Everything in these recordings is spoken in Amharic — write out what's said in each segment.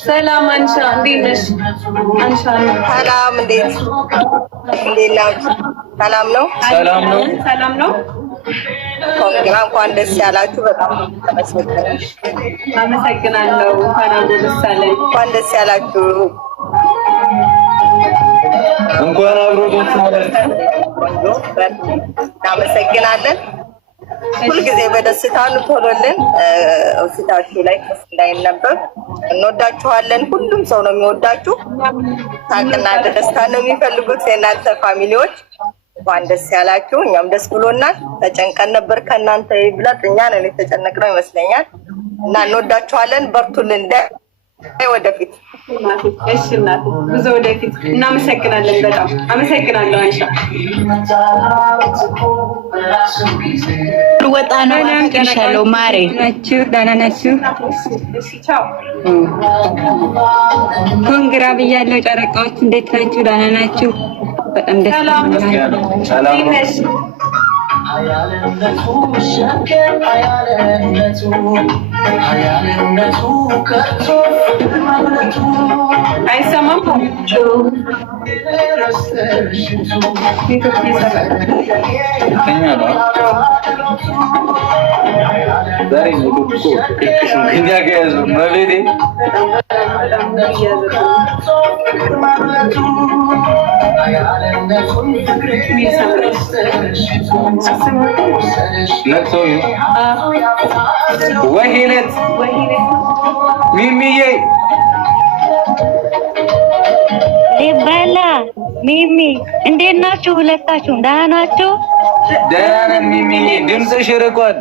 ሰላም አንሻ፣ እንዴት ነሽ? አንሻ ሰላም፣ እንዴት ናችሁ? ሰላም ነው። ሰላም ነው። እንኳን ደስ ያላችሁ። በጣም አመሰግናለሁ። እንኳን አብሮ ደስ አለን። እንኳን ደስ ያላችሁ። እንኳን አብሮ ደስ አለን። እናመሰግናለን። ሁልጊዜ በደስታ ቶሎልን ፊታችሁ ላይ ደስ እንዳይነበብ እንወዳችኋለን። ሁሉም ሰው ነው የሚወዳችሁ። ሳቅና ደስታ ነው የሚፈልጉት የእናንተ ፋሚሊዎች። እንኳን ደስ ያላችሁ። እኛም ደስ ብሎናል። ተጨንቀን ነበር ከእናንተ ይብላጥ እኛ ነን የተጨነቅነው ይመስለኛል። እና እንወዳችኋለን። በርቱልን። ወደፊት እሺ እናቴ፣ ብዙ ወደፊት። እናመሰግናለን። በጣም አመሰግናለሁ። አንሻ ወጣ ነው። አፈቅርሻለሁ ማሬ። ናችሁ? ደህና ናችሁ? ቻው። ኮንግራ ብያለሁ። ጨረቃዎች እንዴት ናችሁ? ደህና ናችሁ? በጣም ደስ ይላል። ሀያልነቱ ሸከር ሀያልነቱ ከቶ ማለቱ አይሰማም። ወሂነት ሚሚዬ ሊበላ ሚሚ እንዴት ናችሁ? ሁለታችሁ ደህና ናችሁ? ደህና ነን ሚሚዬ። ድምፅሽ ርቋል።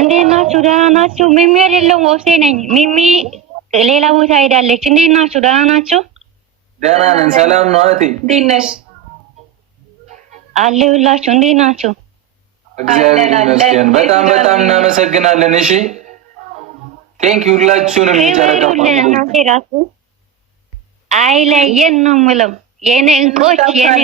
እንዴት ናችሁ? ደህና ናችሁ? ሚሚ አይደለም ወሴ ነኝ። ሚሚ ሌላ ቦታ ሄዳለች። እንዴት ናችሁ? ደህና ናችሁ? ደህና ነን። ሰላም ነው እህቴ። እንዴት ነሽ? አለሁላችሁ። እንዴት ናችሁ? እግዚአብሔር ይመስገን። በጣም እናመሰግናለን። እሺ ቴንክ ዩ ሁላችሁንም። አይለየን ነው የምለው የኔ እንቆች የኔ